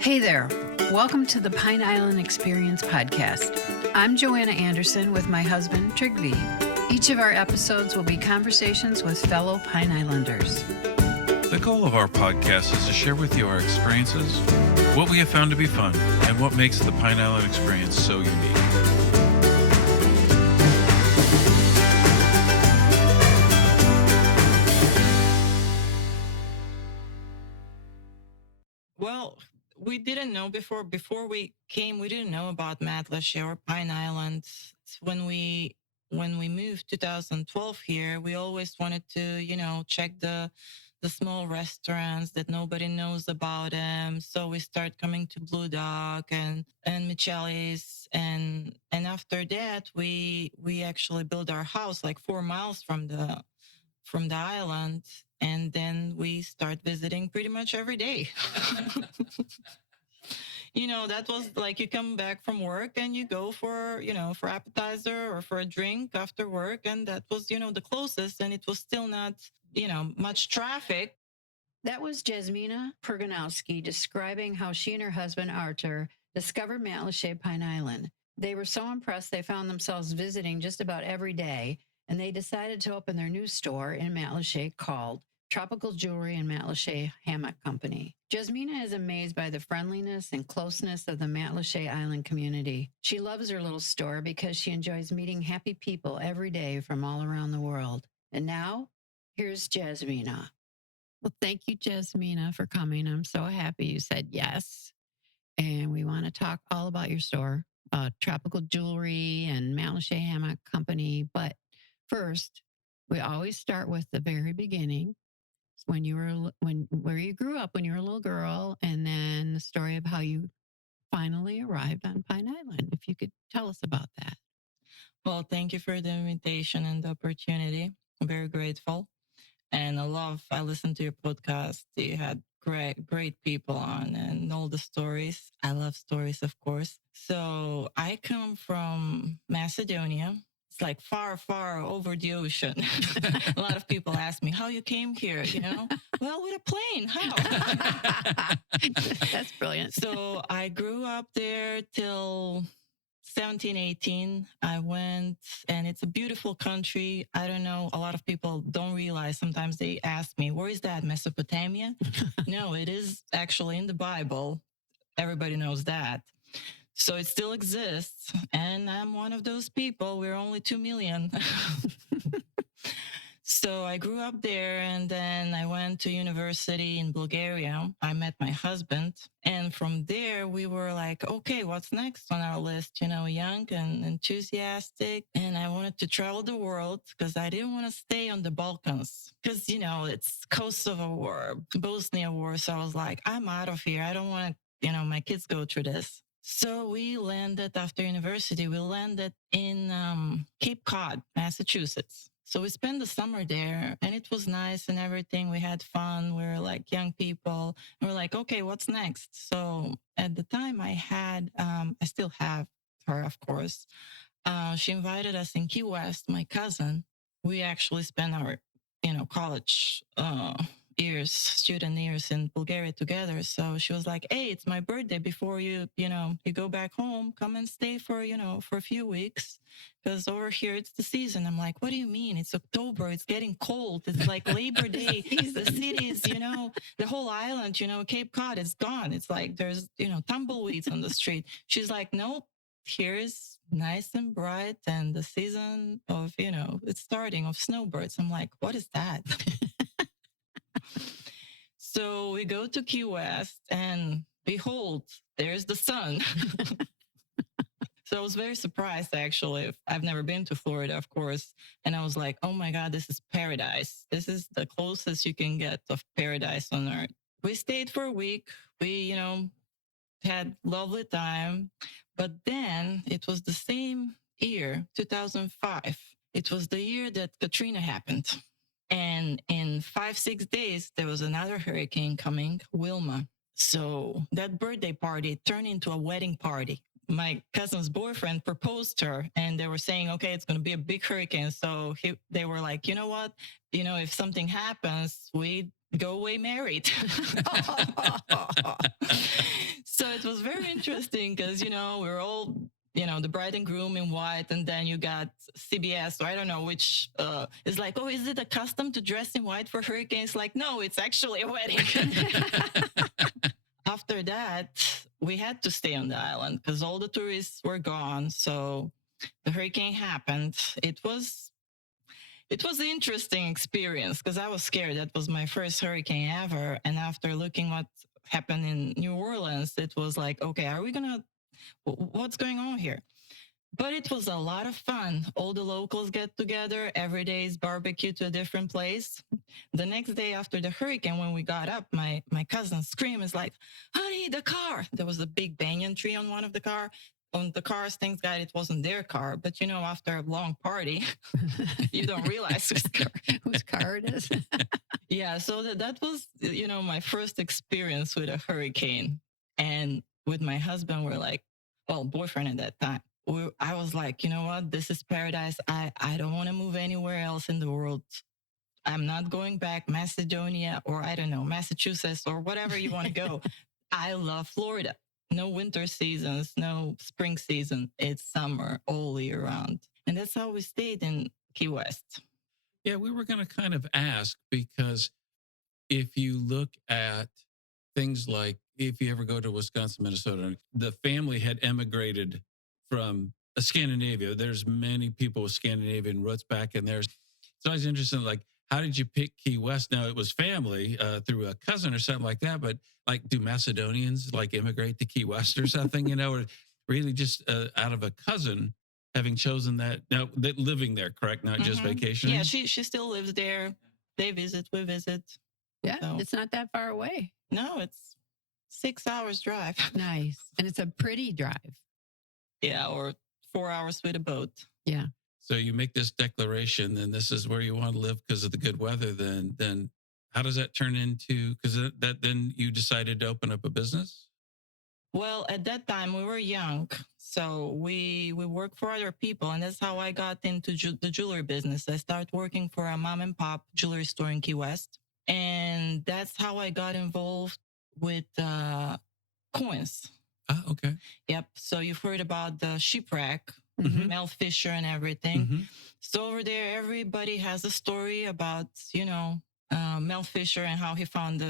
Hey there. Welcome to the Pine Island Experience podcast. I'm Joanna Anderson with my husband, Trygve. Each of our episodes will be conversations with fellow Pine Islanders. The goal of our podcast is to share with you our experiences, what we have found to be fun, and what makes the Pine Island experience so unique. Well, we didn't know before we came, we didn't know about Matlacha or Pine Island. When we moved 2012 here, we always wanted to, check the small restaurants that nobody knows about them. So we start coming to Blue Dog and Micheli's, and after that we actually built our house like 4 miles from the island, and then we start visiting pretty much every day. That was like you come back from work and you go for appetizer or for a drink after work. And that was, the closest, and it was still not, much traffic. That was Jasmina Pirganoski describing how she and her husband, Artur, discovered Matlacha Pine Island. They were so impressed they found themselves visiting just about every day, and they decided to open their new store in Matlacha called Tropical Jewelry and Matlacha Hammock Company. Jasmina is amazed by the friendliness and closeness of the Matlacha Island community. She loves her little store because she enjoys meeting happy people every day from all around the world. And now, here's Jasmina. Well, thank you, Jasmina, for coming. I'm so happy you said yes. And we want to talk all about your store, Tropical Jewelry and Matlacha Hammock Company. But first, we always start with the very beginning. Where you grew up when you were a little girl, and then the story of how you finally arrived on Pine Island. If you could tell us about that. Well, thank you for the invitation and the opportunity. I'm very grateful. And I listened to your podcast. You had great people on and all the stories. I love stories, of course. So I come from Macedonia. It's like far over the ocean. A lot of people ask me how you came here, Well, with a plane. How? That's brilliant. So I grew up there till 17, 18. I went, and it's a beautiful country. I don't know. A lot of people don't realize. Sometimes they ask me, where is that? Mesopotamia? No, it is actually in the Bible. Everybody knows that. So it still exists. And I'm one of those people. We're only 2 million. So I grew up there, and then I went to university in Bulgaria. I met my husband. And from there, we were like, okay, what's next on our list? Young and enthusiastic. And I wanted to travel the world because I didn't want to stay on the Balkans because, it's Kosovo War, Bosnia War. So I was like, I'm out of here. I don't want to, my kids go through this. So we landed after university. We landed in Cape Cod, Massachusetts. So we spent the summer there, and it was nice and everything. We had fun. We were like young people. And we're like, okay, what's next? So at the time I still have her, of course. She invited us in Key West, my cousin. We actually spent our, college student years in Bulgaria together. So she was like, hey, it's my birthday. Before you go back home, come and stay for a few weeks. Because over here, it's the season. I'm like, what do you mean? It's October. It's getting cold. It's like Labor Day. The cities, the whole island, Cape Cod is gone. It's like there's, tumbleweeds on the street. She's like, nope, here's nice and bright. And the season of, it's starting of snowbirds. I'm like, what is that? So we go to Key West, and behold, there's the sun. So I was very surprised, actually. I've never been to Florida, of course. And I was like, oh my God, this is paradise. This is the closest you can get of paradise on earth. We stayed for a week. We, had lovely time. But then it was the same year, 2005. It was the year that Katrina happened. And in 5-6 days, there was another hurricane coming, Wilma. So that birthday party turned into a wedding party. My cousin's boyfriend proposed to her, and they were saying, okay, it's going to be a big hurricane. So they were like, you know what? If something happens, we go away married. So it was very interesting because, we're all, the bride and groom in white. And then you got CBS, or I don't know which, is like, oh, is it a custom to dress in white for hurricanes? Like, no, it's actually a wedding. After that, we had to stay on the island because all the tourists were gone. So the hurricane happened. It was an interesting experience because I was scared. That was my first hurricane ever. And after looking what happened in New Orleans, it was like, okay, what's going on here? But it was a lot of fun. All the locals get together, every day's barbecue to a different place. The next day after the hurricane, when we got up, my cousin screamed, is like, honey, the car. There was a big banyan tree on one of the car. On the cars, thanks God, it wasn't their car. But, after a long party, you don't realize whose car it is. Yeah, so that was, my first experience with a hurricane. And with my husband, we're like, well, boyfriend at that time. I was like, you know what? This is paradise. I don't want to move anywhere else in the world. I'm not going back Macedonia or I don't know, Massachusetts or whatever you want to go. I love Florida. No winter seasons, no spring season. It's summer all year round. And that's how we stayed in Key West. Yeah, we were going to kind of ask because if you look at things like if you ever go to Wisconsin, Minnesota, the family had emigrated from Scandinavia. There's many people with Scandinavian roots back in there. It's always interesting, like, how did you pick Key West? Now, it was family through a cousin or something like that, but like, do Macedonians like immigrate to Key West or something, or really just out of a cousin having chosen that? Now, living there, correct? Not just vacationing? Yeah, she still lives there. They visit, we visit. Yeah, so. It's not that far away. No, it's 6 hours drive. Nice. And it's a pretty drive. Yeah, or 4 hours with a boat. Yeah. So you make this declaration, and this is where you want to live because of the good weather. Then how does that turn into? Because then you decided to open up a business. Well, at that time we were young, so we worked for other people, and that's how I got into the jewelry business. I started working for a mom and pop jewelry store in Key West, and that's how I got involved with coins. Ah, okay. Yep. So you've heard about the shipwreck, Mel Fisher and everything. Mm-hmm. So over there, everybody has a story about, Mel Fisher and how he found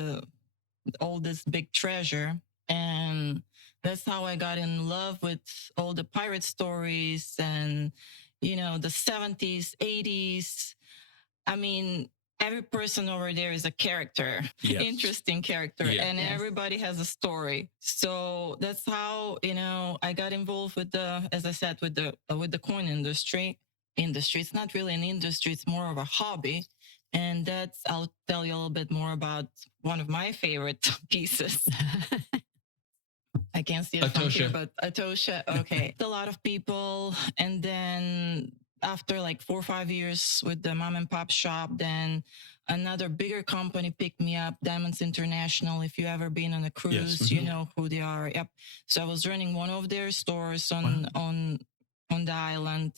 all this big treasure. And that's how I got in love with all the pirate stories and, the 70s, 80s. I mean, every person over there is a character, yes. Interesting character, and everybody has a story. So that's how, I got involved with as I said, with the coin industry. It's not really an industry. It's more of a hobby. And I'll tell you a little bit more about one of my favorite pieces. I can't see it from here, but Atosha. Okay. A lot of people. And then after like 4 or 5 years with the mom and pop shop, then another bigger company picked me up, Diamonds International. If you ever been on a cruise, you know who they are. Yep. So I was running one of their stores on the island.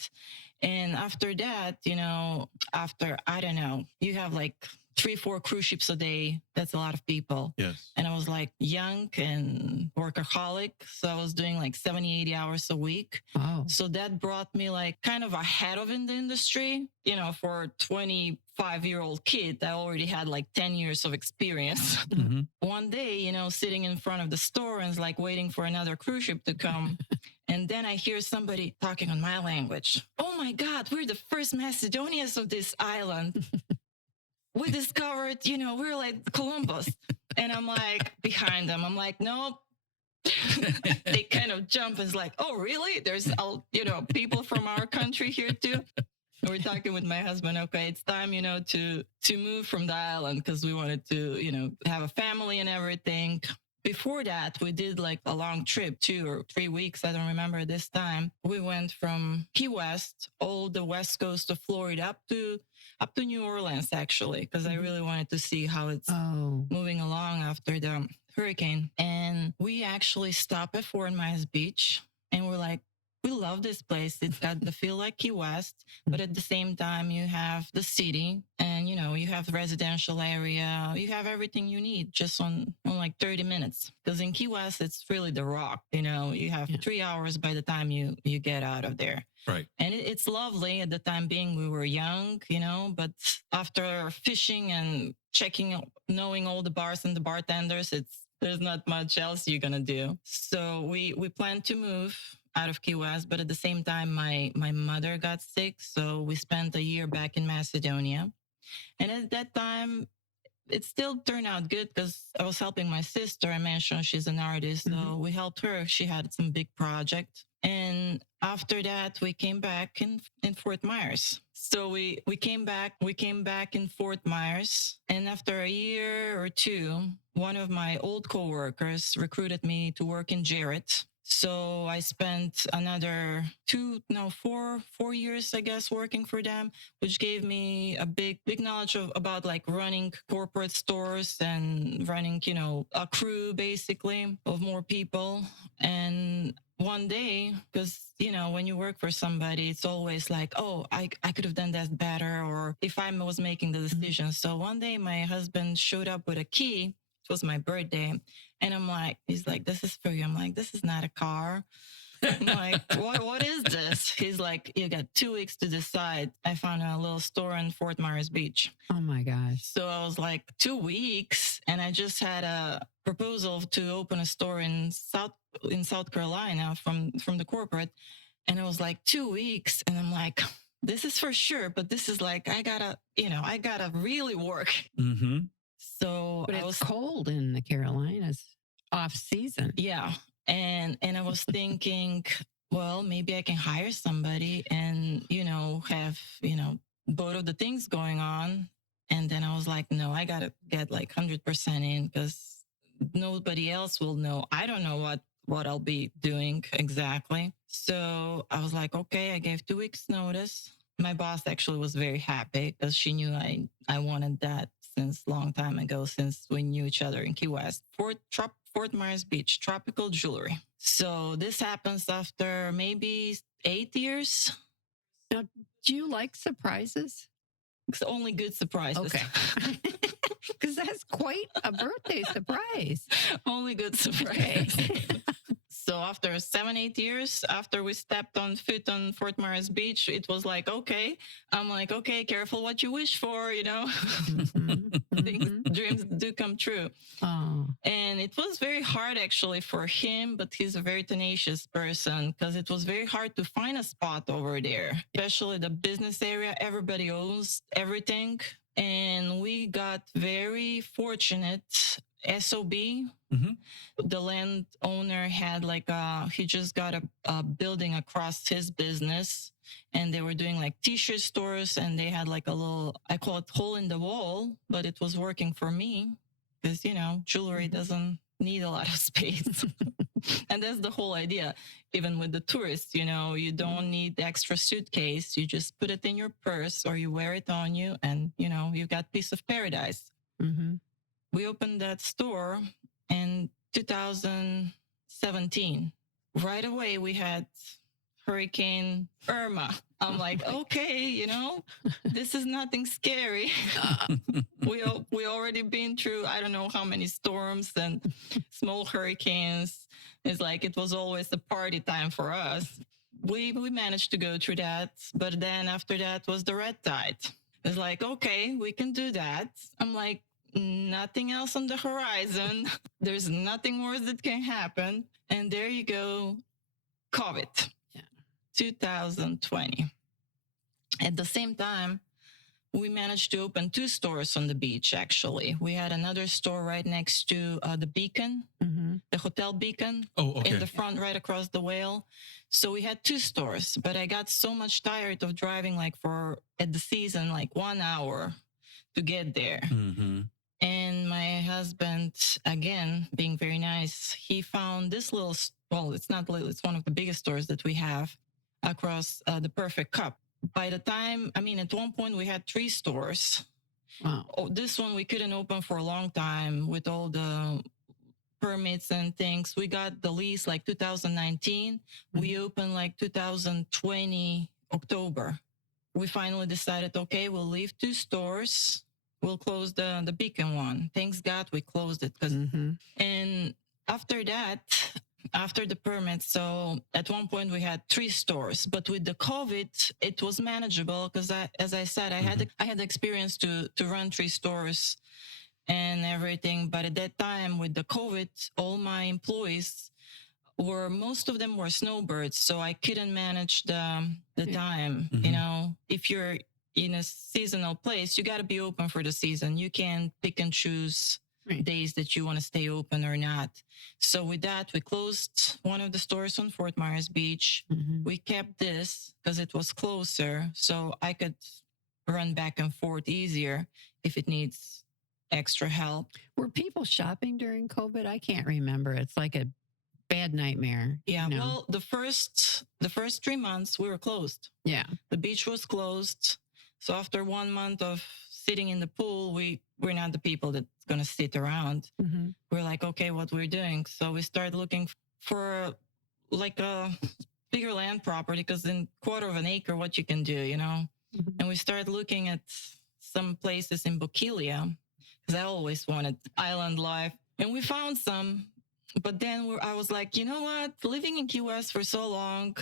And after that, I don't know, you have like 3-4 cruise ships a day. That's a lot of people. Yes. And I was like young and workaholic. So I was doing like 70, 80 hours a week. Wow. So that brought me like kind of ahead of in the industry. For a 25-year-old kid, I already had like 10 years of experience. Mm-hmm. One day, sitting in front of the store and like waiting for another cruise ship to come. And then I hear somebody talking on my language. Oh my God, we're the first Macedonians of this island. We discovered, we're like Columbus. And I'm like behind them. I'm like, nope. They kind of jump and it's like, oh, really? There's, people from our country here too. We're talking with my husband. Okay, it's time, to move from the island because we wanted to, have a family and everything. Before that, we did like a long trip, 2 or 3 weeks. I don't remember this time. We went from Key West, all the west coast of Florida, up to New Orleans, actually, because I really wanted to see how it's moving along after the hurricane. And we actually stopped at Fort Myers Beach, and we're like, we love this place. It's got the feel like Key West, but at the same time, you have the city and, you know, you have the residential area. You have everything you need just on like 30 minutes. Because in Key West, it's really the rock. You know, you have 3 hours by the time you get out of there. Right. And it's lovely. At the time being, we were young, you know, but after fishing and checking, knowing all the bars and the bartenders, there's not much else you're going to do. So we planned to move out of Key West, but at the same time, my mother got sick. So we spent a year back in Macedonia. And at that time, it still turned out good because I was helping my sister. I mentioned she's an artist. So we helped her. She had some big project. And after that, we came back in Fort Myers. So we came back in Fort Myers. And after a year or two, one of my old coworkers recruited me to work in Jarrett. So I spent another 4 years, I guess, working for them, which gave me a big knowledge about like running corporate stores and running, you know, a crew basically of more people. And one day, because, you know, when you work for somebody, it's always like, oh, I could have done that better, or if I was making the decision. So one day my husband showed up with a key. It was my birthday. And I'm like, he's like, this is for you. I'm like, this is not a car. I'm like, what is this? He's like, you got 2 weeks to decide. I found a little store in Fort Myers Beach. Oh my gosh. So I was like, 2 weeks. And I just had a proposal to open a store in South Carolina from the corporate. And I was like, 2 weeks. And I'm like, this is for sure. But this is like, I gotta really work. Mm-hmm. So But it's cold in the Carolinas, off season. Yeah. And I was thinking, well, maybe I can hire somebody and, you know, have, you know, both of the things going on. And then I was like, no, I got to get like 100% in because nobody else will know. I don't know what I'll be doing exactly. So I was like, okay, I gave 2 weeks notice. My boss actually was very happy because she knew I wanted that since a long time ago, since we knew each other in Key West. Fort Myers Beach, tropical jewelry. So this happens after maybe 8 years. Now, do you like surprises? It's only good surprises. Okay. Because that's quite a birthday surprise. Only good surprise. So after 7-8 years, after we stepped on foot on Fort Myers Beach, it was like, okay. I'm like, okay, careful what you wish for, you know. Dreams do come true. Oh. And it was very hard actually for him, but he's a very tenacious person because it was very hard to find a spot over there, especially the business area. Everybody owns everything. And we got very fortunate. SOB, the landowner had like he just got a building across his business, and they were doing like t-shirt stores, and they had like a little, I call it hole in the wall, but it was working for me because, you know, jewelry doesn't need a lot of space. And that's the whole idea. Even with the tourists, you know, you don't need extra suitcase. You just put it in your purse or you wear it on you, and, you know, you've got piece of paradise. Mm-hmm. We opened that store in 2017. Right away, we had Hurricane Irma. I'm like, okay, you know, this is nothing scary. We already been through, I don't know how many storms and small hurricanes. It's like, it was always a party time for us. We managed to go through that. But then after that was the red tide. It's like, okay, we can do that. I'm like, nothing else on the horizon. There's nothing worse that can happen. And there you go, COVID, 2020. At the same time, we managed to open 2 stores on the beach, actually. We had another store right next to the Beacon, the Hotel Beacon, in the front, right across the whale. So we had 2 stores, but I got so much tired of driving like at the season, like 1 hour to get there. And my husband, again, being very nice, he found this little, well, it's not little, it's one of the biggest stores that we have across the Perfect Cup. By the time, I mean, at one point we had 3 stores. Wow. Oh, this one we couldn't open for a long time with all the permits and things. We got the lease like 2019. We opened like 2020 October. We finally decided, okay, we'll leave 2 stores. We'll close the Beacon one. Thanks God we closed it. And after that, after the permit, so at one point we had 3 stores, but with the COVID, it was manageable because as I said, I had the experience to run 3 stores and everything. But at that time with the COVID, all my employees most of them were snowbirds. So I couldn't manage the time, you know, if you're in a seasonal place, you got to be open for the season. You can't pick and choose days that you want to stay open or not. So with that, we closed one of the stores on Fort Myers Beach. We kept this because it was closer. So I could run back and forth easier if it needs extra help. Were people shopping during COVID? I can't remember. It's like a bad nightmare. Yeah. You know? Well, the first 3 months we were closed. Yeah. The beach was closed. So after 1 month of sitting in the pool, we're not the people that's going to sit around. We're like, okay, what we're doing. So we started looking for like a bigger land property because in 1/4 of an acre, what you can do, you know? And we started looking at some places in Bokeelia because I always wanted island life. And we found some. But then I was like, you know what? Living in Key West for so long,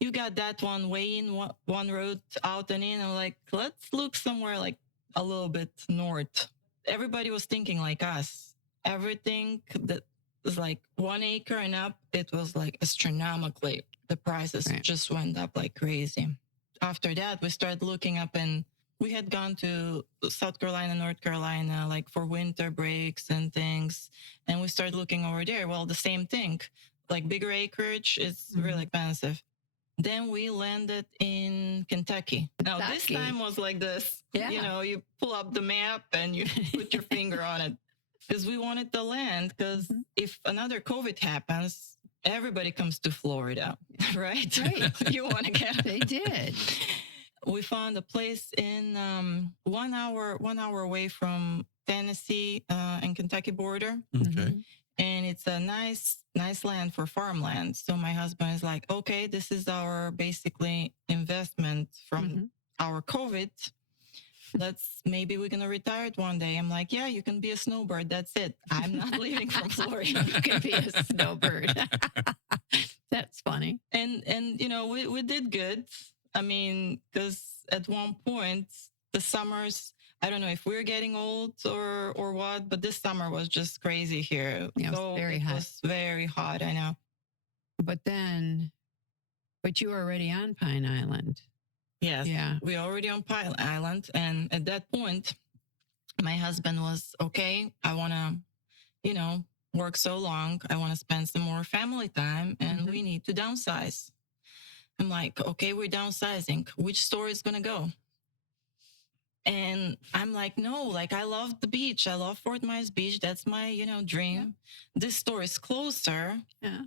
you got that one way in, one road out and in. I'm like, let's look somewhere like a little bit north. Everybody was thinking like us. Everything that was like 1 acre and up, it was like astronomically. The prices just went up like crazy. After that, we started looking up and we had gone to South Carolina, North Carolina, like for winter breaks and things. And we started looking over there. Well, the same thing, like bigger acreage is really expensive. Then we landed in Kentucky. Now this time was like this, you know, you pull up the map and you put your finger on it because we wanted the land because if another COVID happens, everybody comes to Florida, right? You want to get They did. We found a place in 1 hour away from Tennessee and Kentucky border. Okay. And it's a nice land for farmland. So my husband is like, okay, this is our basically investment from our COVID. Maybe we're going to retire it one day. I'm like, yeah, you can be a snowbird. That's it. I'm not leaving from Florida. You can be a snowbird. That's funny. And you know, we did good. I mean, because at one point, the summers, I don't know if we're getting old or what, but this summer was just crazy here. Yeah, so it was very hot, I know. But you were already on Pine Island. Yes. Yeah. We were already on Pine Island. And at that point, my husband was, okay, I want to, you know, work so long. I want to spend some more family time and we need to downsize. I'm like, okay, we're downsizing. Which store is going to go? And I'm like, no, like I love the beach. I love Fort Myers Beach. That's my, you know, dream. Yeah. This store is closer. Yeah.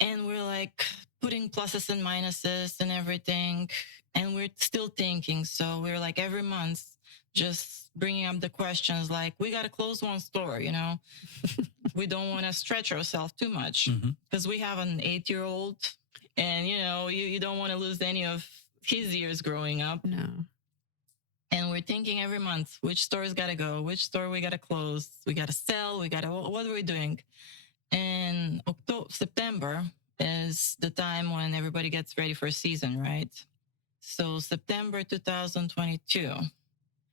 And we're like putting pluses and minuses and everything. And we're still thinking. So we're like every month just bringing up the questions like, we got to close one store, you know. We don't want to stretch ourselves too much because we have an 8-year-old. And, you know, you don't want to lose any of his years growing up. No. And we're thinking every month, which store's got to go, which store we got to close, we got to sell, what are we doing? And September is the time when everybody gets ready for season, right? So September 2022,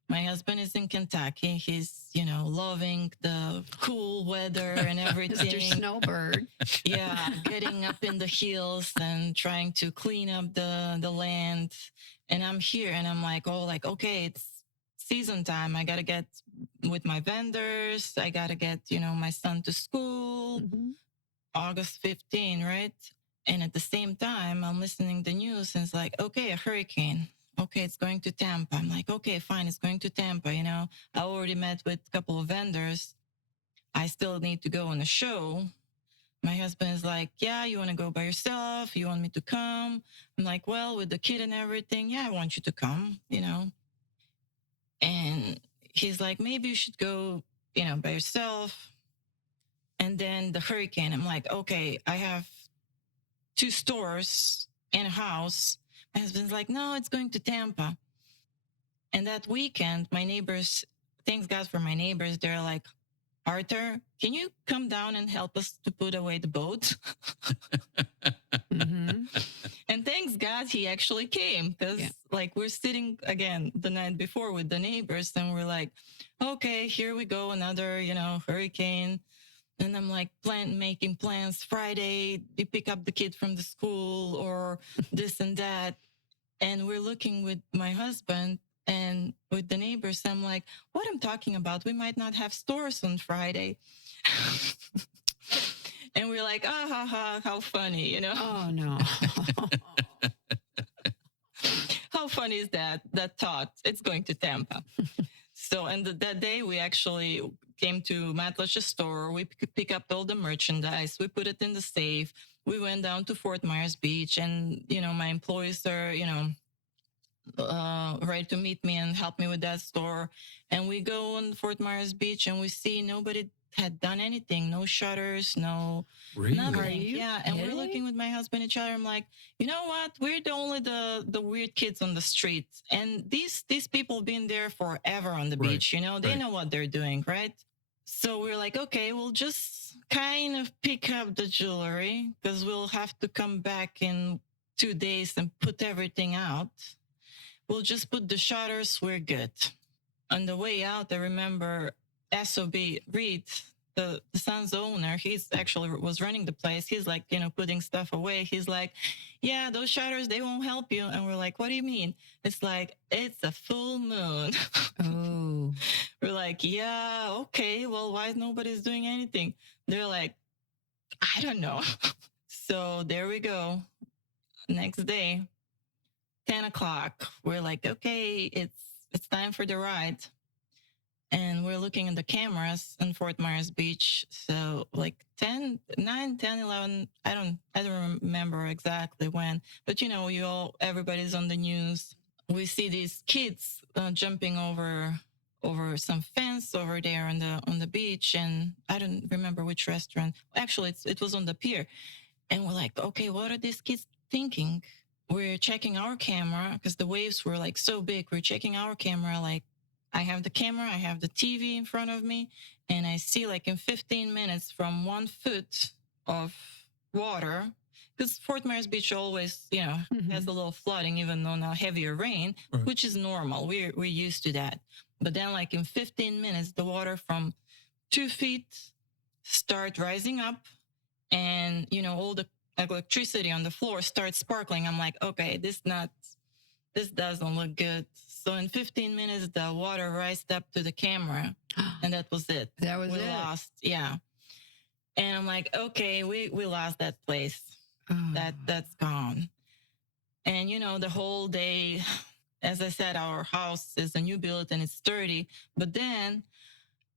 my husband is in Kentucky. He's, you know, loving the cool weather and everything. Mr. Snowbird. Yeah, getting up in the hills and trying to clean up the land. And I'm here and I'm like, okay, it's season time. I got to get with my vendors. I got to get, you know, my son to school, August 15, right? And at the same time, I'm listening to the news and it's like, okay, a hurricane. Okay, it's going to Tampa. I'm like, okay, fine, it's going to Tampa. You know, I already met with a couple of vendors. I still need to go on a show. My husband is like, yeah, you want to go by yourself? You want me to come? I'm like, well, with the kid and everything, yeah, I want you to come, you know. And he's like, maybe you should go, you know, by yourself. And then the hurricane, I'm like, okay, I have 2 stores and a house. My husband's like, no, it's going to Tampa. And that weekend, my neighbors, thanks God for my neighbors, they're like, Artur, can you come down and help us to put away the boat? Mm-hmm. And thanks God he actually came, because like we're sitting again the night before with the neighbors and we're like, okay, here we go, another, hurricane. And I'm like making plans. Friday, you pick up the kid from the school or this and that. And we're looking with my husband and with the neighbors. I'm like, what I'm talking about? We might not have stores on Friday. And we're like, ah, ha, ha, how funny, Oh, no. How funny is that thought? It's going to Tampa. So, and that day we actually came to Matlacha store. We pick up all the merchandise. We put it in the safe. We went down to Fort Myers Beach, and, my employees are, ready to meet me and help me with that store. And we go on Fort Myers Beach and we see nobody had done anything. No shutters, no Really? nothing. Yeah. And we're looking with my husband each other. I'm like, you know what? We're the only the weird kids on the street. And these people been there forever on the beach, they know what they're doing, right? So we're like, okay, we'll just kind of pick up the jewelry because we'll have to come back in 2 days and put everything out. We'll just put the shutters. We're good. On the way out, I remember S.O.B. Reed, the son's owner, he's actually was running the place. He's like, putting stuff away. He's like, yeah, those shutters, they won't help you. And we're like, what do you mean? It's like, it's a full moon. Oh. We're like, yeah, okay. Well, why nobody's doing anything? They're like, I don't know. So there we go. Next day, 10 o'clock, we're like, okay, it's time for the ride. And we're looking at the cameras in Fort Myers Beach. So like 9, 10, 11, I don't remember exactly when, but everybody's on the news. We see these kids jumping over some fence over there on the beach. And I don't remember which restaurant. Actually, it was on the pier. And we're like, okay, what are these kids thinking? We're checking our camera because the waves were like so big. We're checking our camera. Like, I have the camera, I have the TV in front of me, and I see like in 15 minutes from 1 foot of water, because Fort Myers Beach always, has a little flooding, even on a heavier rain, which is normal. We're used to that. But then like in 15 minutes, the water from 2 feet start rising up, and, all the electricity on the floor starts sparkling. I'm like, okay, this doesn't look good. So in 15 minutes, the water rised up to the camera, and that was it. That was we lost. Yeah. And I'm like, okay, we lost that place. Oh. That's gone. And, the whole day, as I said, our house is a new build and it's sturdy, but then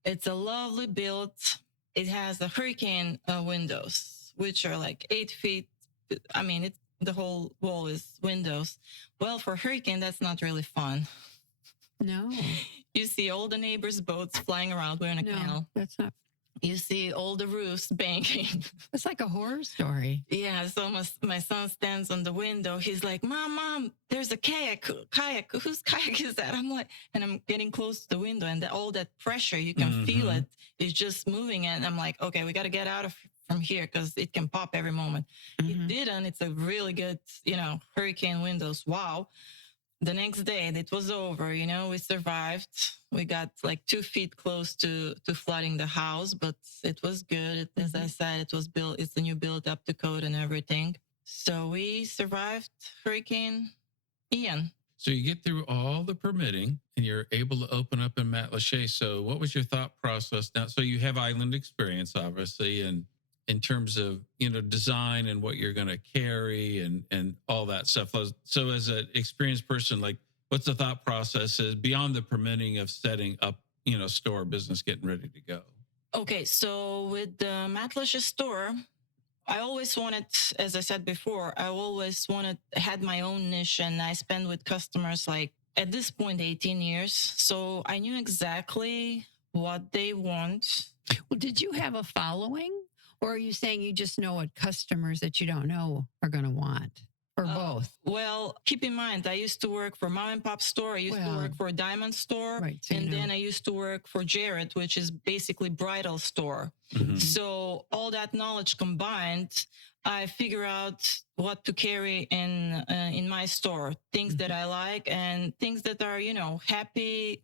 it's a lovely build. It has the hurricane windows, which are like 8 feet. I mean, the whole wall is windows. Well, for hurricane, that's not really fun. No. You see all the neighbors' boats flying around. We're in a canal. That's not. You see all the roofs banging. It's like a horror story. Yeah. So my son stands on the window. He's like, Mom, there's a kayak. Whose kayak is that? I'm like, and I'm getting close to the window, and all that pressure, you can feel it. It's just moving. And I'm like, okay, we got to get out from here because it can pop every moment. It didn't. It's a really good, hurricane windows. Wow. The next day it was over, we survived. We got like 2 feet close to flooding the house, but it was good. As I said, it was built, it's a new build up to code and everything. So we survived Hurricane Ian. So you get through all the permitting and you're able to open up in Matlacha. So what was your thought process now? So you have island experience, obviously, and in terms of, design and what you're going to carry and all that stuff. So as an experienced person, like what's the thought process is beyond the permitting of setting up, store business, getting ready to go? Okay. So with the Matlacha store, I always wanted, as I said before, had my own niche, and I spent with customers like at this point, 18 years. So I knew exactly what they want. Well, did you have a following? Or are you saying you just know what customers that you don't know are going to want? Or both? Well, keep in mind, I used to work for mom and pop store. I used to Well, work for a diamond store. Right. So And then I used to work for Jared, which is basically bridal store. Mhm. So all that knowledge combined, I figure out what to carry in my store, things that I like and things that are, happy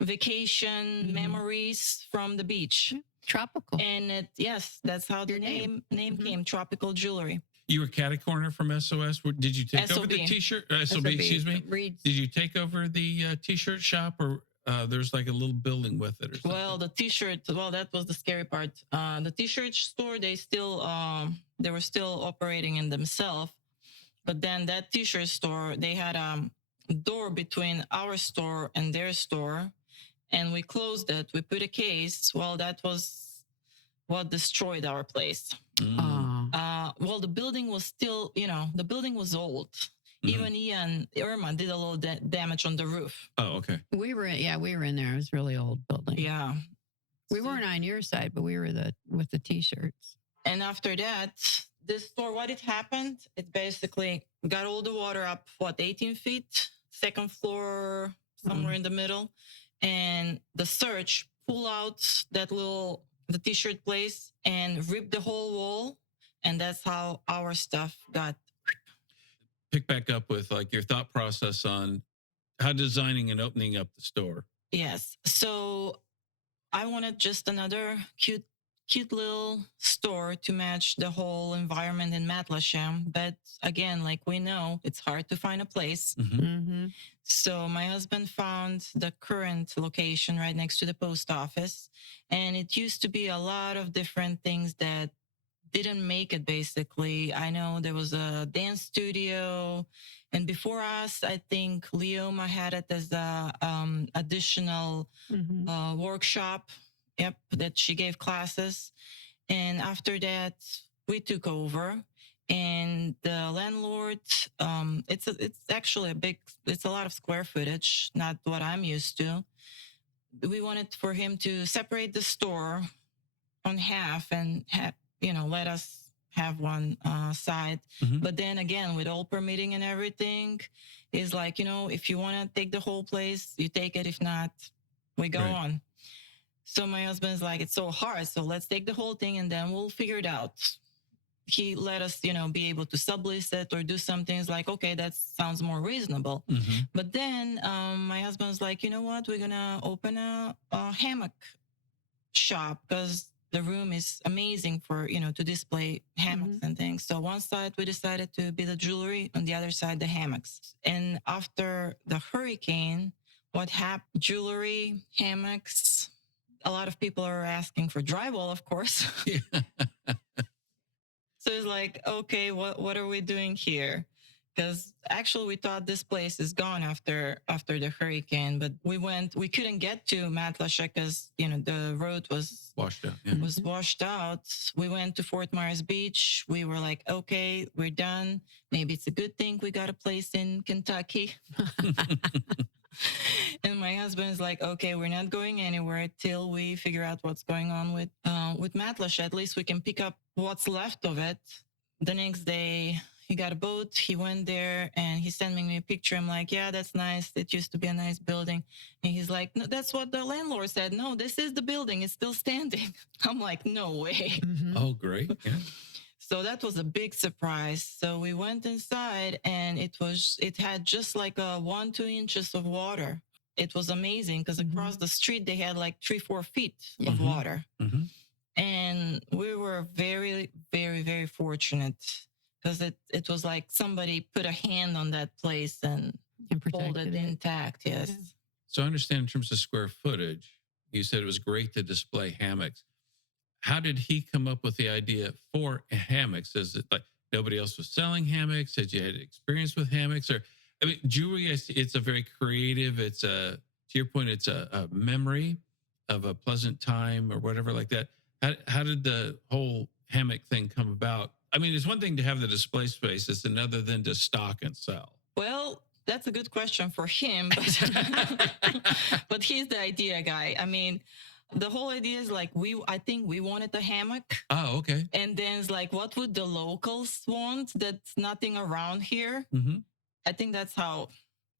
vacation memories from the beach. tropical. And yes, that's how the Your name. name came, Tropical Jewelry. You were catty corner from SOS. Did you take over the SOB. t-shirt? SOB, excuse me. Reads. Did you take over the t-shirt shop, or there's like a little building with it or something? Well, the t-shirt, that was the scary part. The t-shirt store, they were still operating in themselves. But then that t-shirt store, they had a door between our store and their store. And we closed it. We put a case. Well, that was what destroyed our place. Well, the building was still, the building was old. Even Ian Irma did a little damage on the roof. Oh, okay. We were in there. It was a really old building. Yeah. We weren't on your side, but we were with the t-shirts. And after that, this store, what it happened, it basically got all the water up, 18 feet, second floor, somewhere in the middle. And the surge pulled out the t-shirt place and ripped the whole wall. And that's how our stuff got. Pick back up with like your thought process on how designing and opening up the store. Yes. So I wanted just another cute little store to match the whole environment in Matlacha. But again, like we know, it's hard to find a place. So my husband found the current location right next to the post office. And it used to be a lot of different things that didn't make it, basically. I know there was a dance studio. And before us, I think Leoma had it as a additional workshop. Yep, that she gave classes. And after that, we took over. And the landlord, it's actually it's a lot of square footage, not what I'm used to. We wanted for him to separate the store on half and let us have one side. But then again, with all permitting and everything, is like, if you want to take the whole place, you take it. If not, we go on. So my husband's like, it's so hard. So let's take the whole thing and then we'll figure it out. He let us, be able to sublease it or do some things like, okay, that sounds more reasonable. But then my husband's like, you know what? We're going to open a hammock shop because the room is amazing for, to display hammocks and things. So one side we decided to be the jewelry, on the other side, the hammocks. And after the hurricane, what happened? Jewelry, hammocks. A lot of people are asking for drywall, of course. So it's like, okay, what are we doing here? Because actually we thought this place is gone after the hurricane, but we couldn't get to Matlacha because, the road was washed out. Was washed out. We went to Fort Myers Beach. We were like, okay, we're done. Maybe it's a good thing we got a place in Kentucky. And my husband's like, okay, we're not going anywhere till we figure out what's going on with Matlacha. At least we can pick up what's left of it. The next day, he got a boat. He went there and he's sending me a picture. I'm like, yeah, that's nice. It used to be a nice building. And he's like, no, that's what the landlord said. No, this is the building. It's still standing. I'm like, no way. Oh, great. Yeah. So that was a big surprise. So we went inside and it had just like 1-2 inches of water. It was amazing because across the street, they had like 3-4 feet of water. And we were very, very, very fortunate because it was like somebody put a hand on that place and pulled it intact. Yes. Yeah. So I understand in terms of square footage, you said it was great to display hammocks. How did he come up with the idea for hammocks? Is it like nobody else was selling hammocks? Had you had experience with hammocks? Or, I mean, jewelry, it's a very creative, to your point, it's a memory of a pleasant time or whatever like that. How did the whole hammock thing come about? I mean, it's one thing to have the display space. It's another than to stock and sell. Well, that's a good question for him, but he's the idea guy. I mean, the whole idea is like I think we wanted a hammock. Oh, okay. And then it's like, what would the locals want? That's nothing around here. Mm-hmm. I think that's how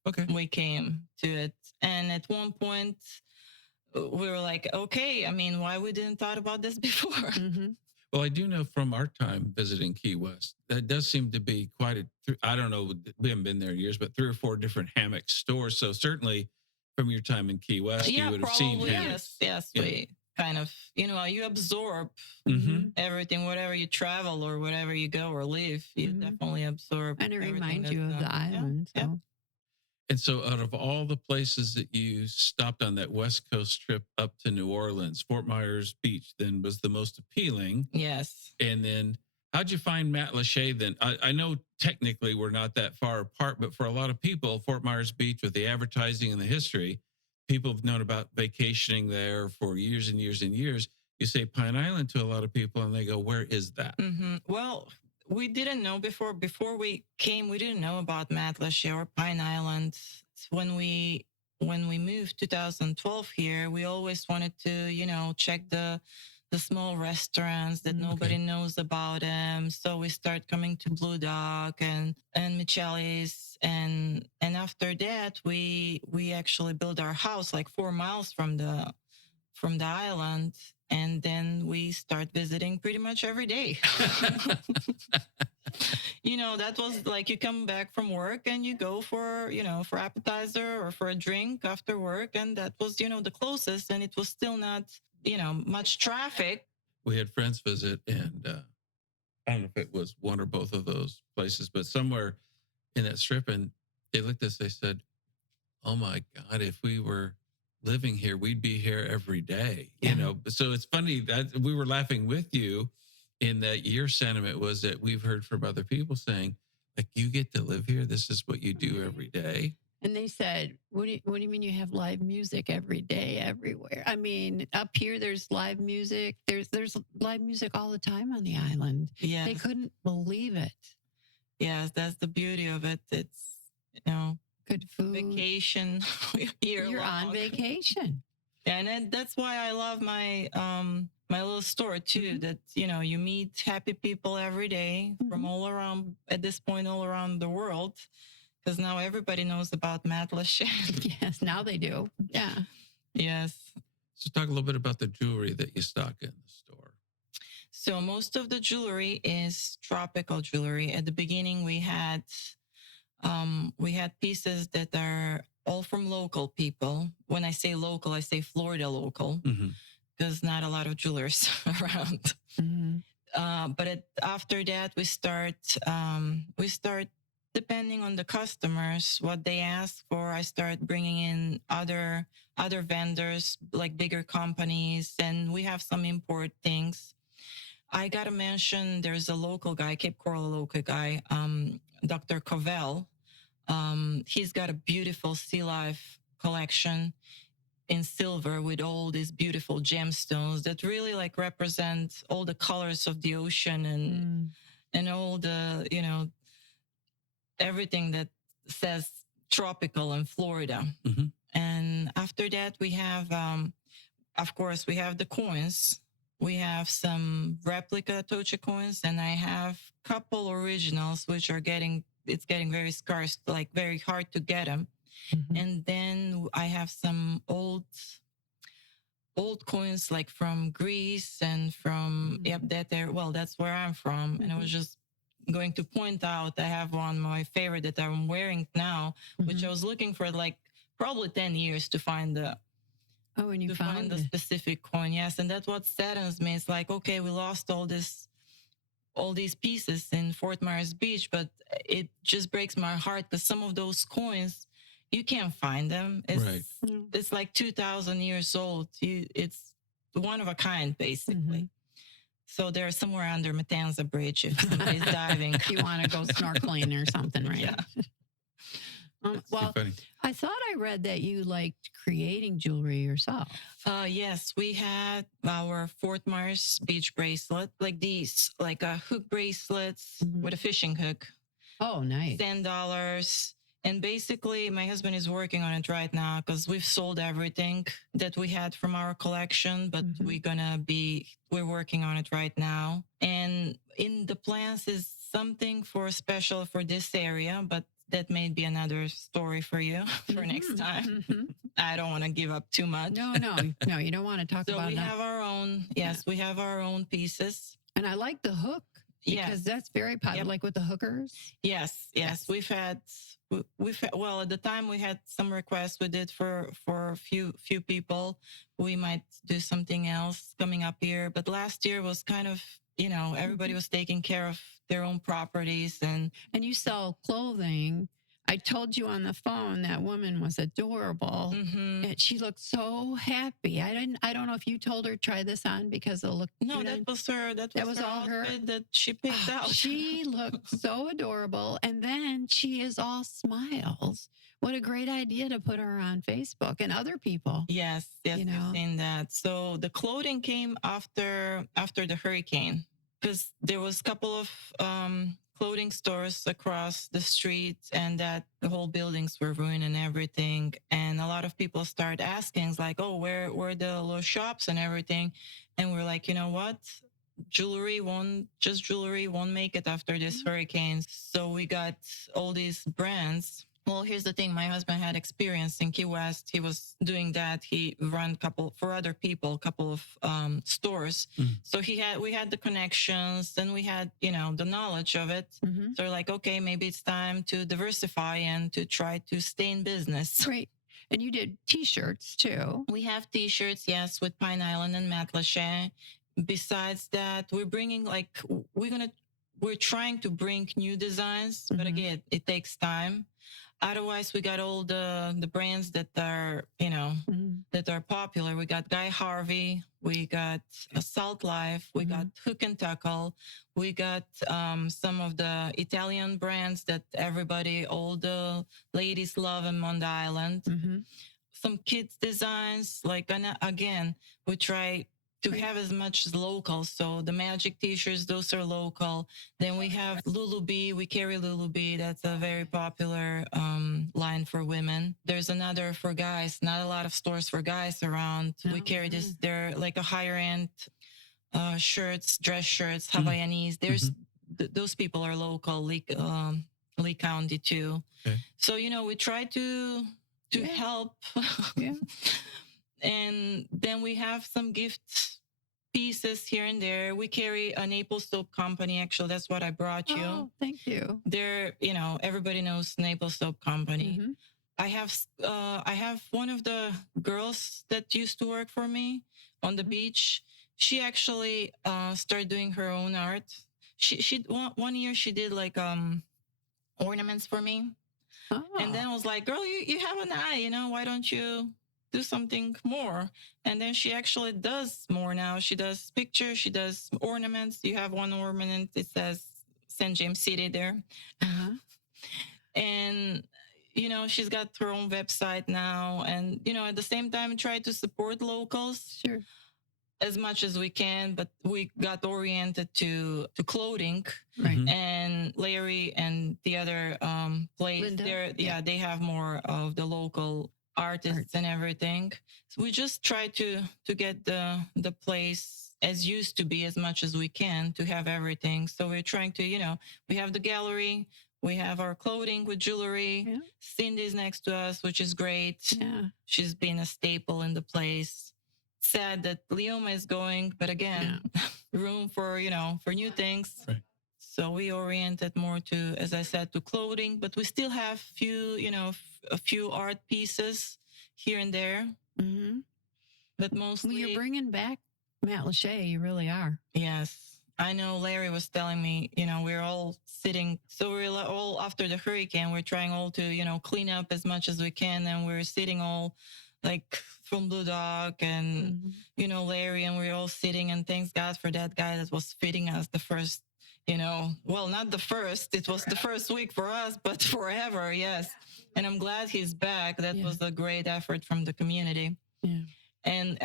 Okay. we came to it. And at one point, we were like, okay, I mean, why we didn't thought about this before? Mm-hmm. Well, I do know from our time visiting Key West, that does seem to be quite I don't know, we haven't been there in years, but 3 or 4 different hammock stores. So certainly from your time in Key West, you would have seen probably, hammocks. yes. Yeah. We kind of, you absorb Mm-hmm. everything, whatever you travel or whatever you go or live, you definitely absorb. And it everything reminds you of that's, the island. yeah. So. And so out of all the places that you stopped on that West Coast trip up to New Orleans, Fort Myers Beach then was the most appealing. Yes. And then how'd you find Matlacha then? I know technically we're not that far apart, but for a lot of people, Fort Myers Beach with the advertising and the history, people have known about vacationing there for years and years and years. You say Pine Island to a lot of people and they go, where is that? Mm-hmm. Well, we didn't know before we came, we didn't know about Matlacha or Pine Island. When we moved 2012 here, we always wanted to, check the small restaurants that nobody knows about them. So we start coming to Blue Dog and Micheli's. And after that, we actually built our house like 4 miles from the island. And then we start visiting pretty much every day. That was like you come back from work and you go for appetizer or for a drink after work. And that was, the closest. And it was still not, much traffic. We had friends visit and I don't know if it was one or both of those places, but somewhere in that strip. And they looked at us, they said, oh my God, if we were living here, we'd be here every day, So it's funny that we were laughing with you in that your sentiment was that we've heard from other people saying, like, you get to live here. This is what you do every day. And they said, what do you mean you have live music every day, everywhere? I mean, up here, there's live music. There's live music all the time on the island. Yeah. They couldn't believe it. Yes, that's the beauty of it. It's, good food. Vacation. You're on vacation. And that's why I love my my little store too. That you meet happy people every day from all around. At this point, all around the world, because now everybody knows about Matlacha. Yes, now they do. Yeah. Yes. So talk a little bit about the jewelry that you stock in the store. So most of the jewelry is tropical jewelry. At the beginning, we had pieces that are all from local people. When I say local, I say Florida local, because not a lot of jewelers around. But after that, we start depending on the customers, what they ask for. I start bringing in other vendors, like bigger companies, and we have some import things. I gotta mention, there's a local guy, Cape Coral local guy, Dr. Covell. He's got a beautiful sea life collection in silver with all these beautiful gemstones that really like represent all the colors of the ocean and all the, everything that says tropical in Florida. And after that, we have, of course, we have the coins. We have some replica Tocha coins, and I have a couple originals, which are getting very scarce, like very hard to get them. And then I have some old coins, like from Greece and from, that's where I'm from. And I was just going to point out, I have one, my favorite that I'm wearing now, which I was looking for like probably 10 years to find the specific coin. Yes. And that's what saddens me. It's like, okay, we lost all these pieces in Fort Myers Beach, but it just breaks my heart because some of those coins, you can't find them. It's like 2,000 years old. It's one of a kind, basically. So they're somewhere under Matanza Bridge if somebody's diving. If you want to go snorkeling or something, right? Yeah. Well, I thought I read that you liked creating jewelry yourself. Yes, we had our Fort Myers Beach bracelet, like these, like hook bracelets with a fishing hook. Oh, nice. $10. And basically, my husband is working on it right now because we've sold everything that we had from our collection, but we're working on it right now. And in the plans is something for special for this area, but that may be another story for you for next time. I don't want to give up too much. No, you don't want to talk So about we that. have our own, yes, we have our own pieces. And I like the hook because that's very popular, like with the hookers. Yes. We've had, well, at the time we had some requests. We did for a few people. We might do something else coming up here. But last year was kind of, everybody was taking care of their own properties. And you sell clothing. I told you on the phone that woman was adorable. And she looked so happy. I don't know if you told her try this on because it looked. No, that was her. That was all her that she picked out. She looked so adorable, and then she is all smiles. What a great idea to put her on Facebook and other people. Yes, we've seen that. So the clothing came after the hurricane because there was a couple of clothing stores across the street, and that the whole buildings were ruined and everything. And a lot of people start asking, like, oh, where the little shops and everything? And we're like, you know what? Jewelry won't make it after this hurricane. So we got all these brands. Well, here's the thing. My husband had experience in Key West. He was doing that. He ran for other people, a couple of stores. So we had the connections, and we had, the knowledge of it. So we're like, okay, maybe it's time to diversify and to try to stay in business. Great. And you did T-shirts too. We have T-shirts, yes, with Pine Island and Matlacha. Besides that, we're bringing we're trying to bring new designs, but again, it takes time. Otherwise, we got all the brands that are, that are popular. We got Guy Harvey, we got Salt Life, we got Hook and Tackle, we got some of the Italian brands that all the ladies love on Mond Island. Some kids designs, again, we try to have as much as local. So the Magic T-shirts, those are local. Then we have Lulu Bee. We carry Lulu Bee. That's a very popular line for women. There's another for guys. Not a lot of stores for guys around. We carry this. They're like a higher end shirts, dress shirts, Havaianese. There's those people are local, Lee County too. Okay. So we try to help. And then we have some gift pieces here and there. We carry a Naples Soap Company. Actually, that's what I brought you. Oh, thank you. They're, everybody knows Naples Soap Company. I have one of the girls that used to work for me on the beach. She actually started doing her own art. She one year she did like ornaments for me. And then I was like, girl, you have an eye, why don't you do something more? And then she actually does more now. She does pictures, she does ornaments. You have one ornament, it says St. James City there. And, she's got her own website now. And, at the same time, try to support locals. Sure. As much as we can, but we got oriented to clothing. Right. And Larry and the other place there, they have more of the local artists and everything. So we just try to get the place as used to be as much as we can to have everything. So we're trying to, we have the gallery, we have our clothing with jewelry. Yeah. Cindy's next to us, which is great. Yeah. She's been a staple in the place. Sad that Leoma is going, but again, room for, for new things. Right. So we oriented more to, as I said, to clothing, but we still have a few art pieces here and there. But mostly. Well, you're bringing back Matlacha. You really are. Yes. I know Larry was telling me, we're all sitting. So we're all after the hurricane, we're trying all to, clean up as much as we can. And we're sitting all like from Blue Dog and, Larry, and we're all sitting, and thanks God for that guy that was feeding us the first, well, not the first, it was the first week for us, but forever. Yes. And I'm glad he's back. That was a great effort from the community. Yeah. And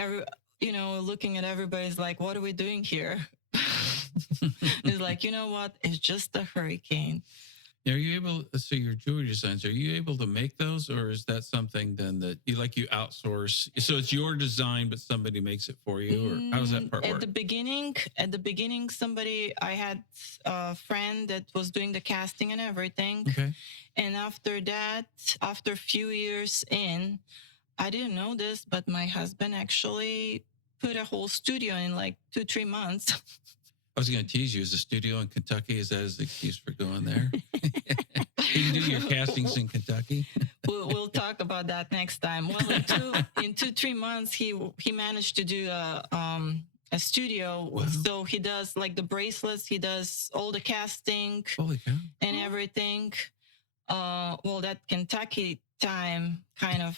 looking at everybody's like, what are we doing here? It's like, you know what? It's just a hurricane. Are you able? So your jewelry designs, are you able to make those, or is that something then that you outsource? So it's your design, but somebody makes it for you, or how does that part At work? the beginning, I had a friend that was doing the casting and everything. Okay. And after that, after a few years in, I didn't know this, but my husband actually put a whole studio in like 2-3 months. I was going to tease you. Is a studio in Kentucky? Is that his excuse for going there? You can do your castings in Kentucky. We'll talk about that next time. Well, in 2-3 months, he managed to do a studio. Wow. So he does like the bracelets. He does all the casting Holy cow! and everything. Well, that Kentucky time kind of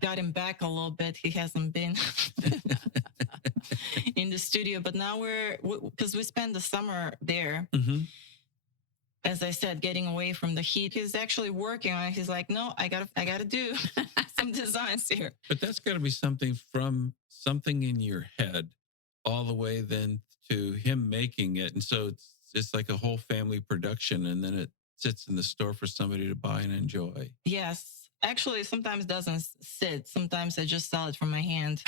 got him back a little bit. He hasn't been in the studio, but now because we spend the summer there. Mm-hmm. As I said, getting away from the heat. He's actually working on it. He's like, no, I gotta do some designs here. But that's got to be something from something in your head, all the way then to him making it, and so it's like a whole family production, and then it sits in the store for somebody to buy and enjoy. Yes. Actually, sometimes doesn't sit. Sometimes I just sell it from my hand.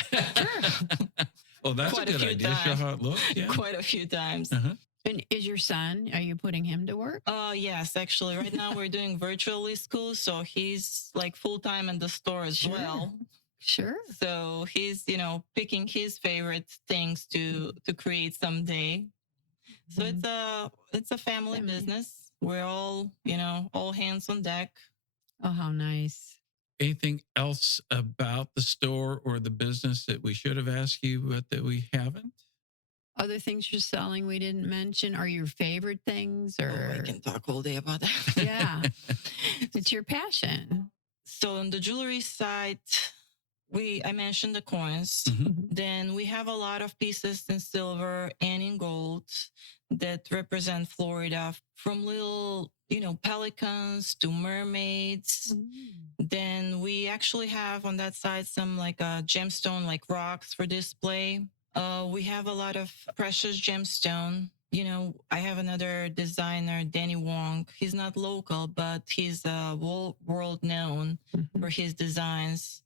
Well, that's Quite a a good few idea. Show how it looks. Yeah. Quite a few times. Uh-huh. And is your son, are you putting him to work? Yes, actually. Right now we're doing virtually school. So he's like full-time in the store as Sure. well. Sure. So he's, picking his favorite things to create someday. So it's a family business. We're all, all hands on deck. Oh, how nice. Anything else about the store or the business that we should have asked you, but that we haven't? Other things you're selling we didn't mention are your favorite things, Oh, or I can talk all day about that. yeah, it's your passion. So on the jewelry side, I mentioned the coins. Mhm. Then we have a lot of pieces in silver and in gold that represent Florida, from little, pelicans to mermaids. Then we actually have on that side some like a gemstone, like rocks for display. We have a lot of precious gemstone. I have another designer, Danny Wong. He's not local, but he's world known for his designs.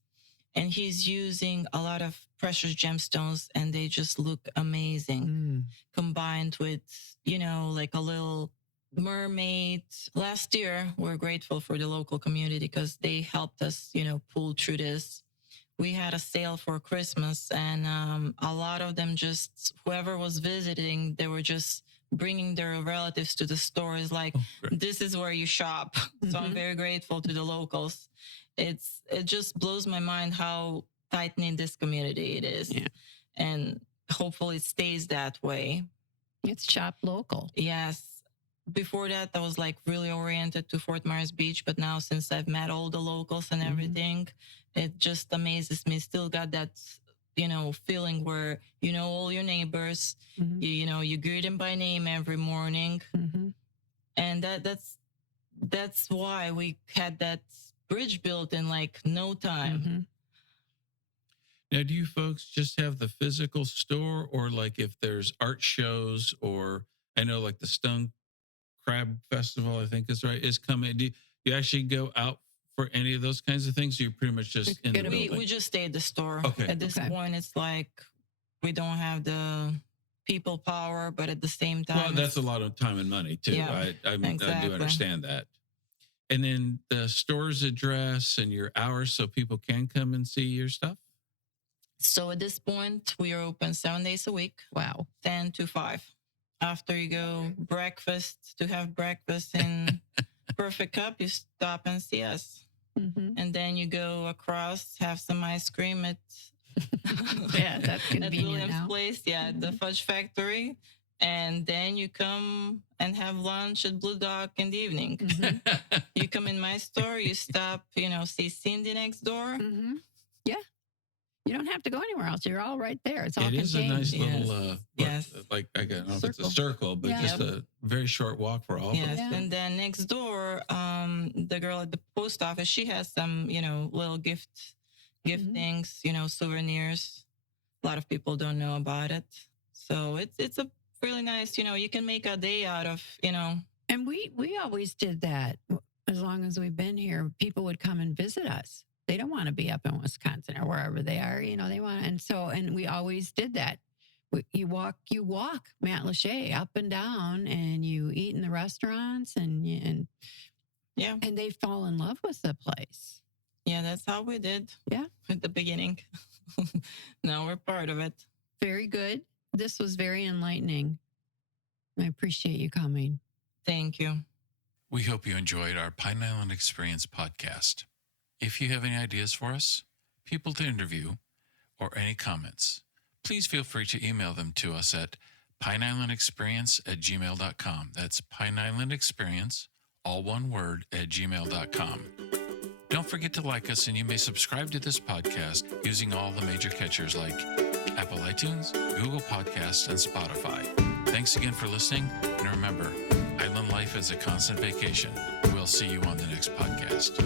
And he's using a lot of precious gemstones, and they just look amazing, combined with, like a little mermaid. Last year, we're grateful for the local community because they helped us, pull through this. We had a sale for Christmas, and a lot of them whoever was visiting, they were just bringing their relatives to the stores. Like, this is where you shop. So I'm very grateful to the locals. It just blows my mind how tight-knit this community it is. Yeah. And hopefully it stays that way. It's shop local. Yes. Before that, I was like really oriented to Fort Myers Beach. But now, since I've met all the locals and everything, it just amazes me. Still got that, feeling where you know all your neighbors, you greet them by name every morning. And that's why we had that bridge built in like no time. Now, do you folks just have the physical store, or like if there's art shows, or I know like the Stone Crab Festival, I think is coming. Do you actually go out for any of those kinds of things? Or you're pretty much just in the building? We just stay at the store. Okay. At this point, it's like we don't have the people power, but at the same time, well, that's a lot of time and money too. Yeah, I do exactly. understand that. And then the store's address and your hours, so people can come and see your stuff. So at this point, we are open 7 days a week. Wow. 10 to 5. After you go to have breakfast in Perfect Cup, you stop and see us. And then you go across, have some ice cream at Yeah, that's convenient at Williams now. Place, the Fudge Factory. And then you come and have lunch at Blue Dog in the evening. You come in my store, you stop, see Cindy next door. Yeah. You don't have to go anywhere else. You're all right there. It's all It is a contained. nice little, Yes. like I don't know if it's a Circle. circle, but Yeah. just a very short walk for all of Yes, us. Yeah. and then next door, the girl at the post office, she has some, little gift things, souvenirs. A lot of people don't know about it, so it's a really nice. You can make a day out of, And we always did that. As long as we've been here, people would come and visit us. They don't want to be up in Wisconsin or wherever they are, they want, and we always did that. You walk Matlacha up and down, and you eat in the restaurants, and Yeah. and they fall in love with the place. Yeah, that's how we did. Yeah. At the beginning. Now we're part of it. Very good. This was very enlightening. I appreciate you coming. Thank you. We hope you enjoyed our Pine Island Experience podcast. If you have any ideas for us, people to interview, or any comments, please feel free to email them to us at pineislandexperience@gmail.com. That's pineislandexperience, all one word, @gmail.com. Don't forget to like us, and you may subscribe to this podcast using all the major catchers like Apple iTunes, Google Podcasts, and Spotify. Thanks again for listening, and remember, island life is a constant vacation. We'll see you on the next podcast.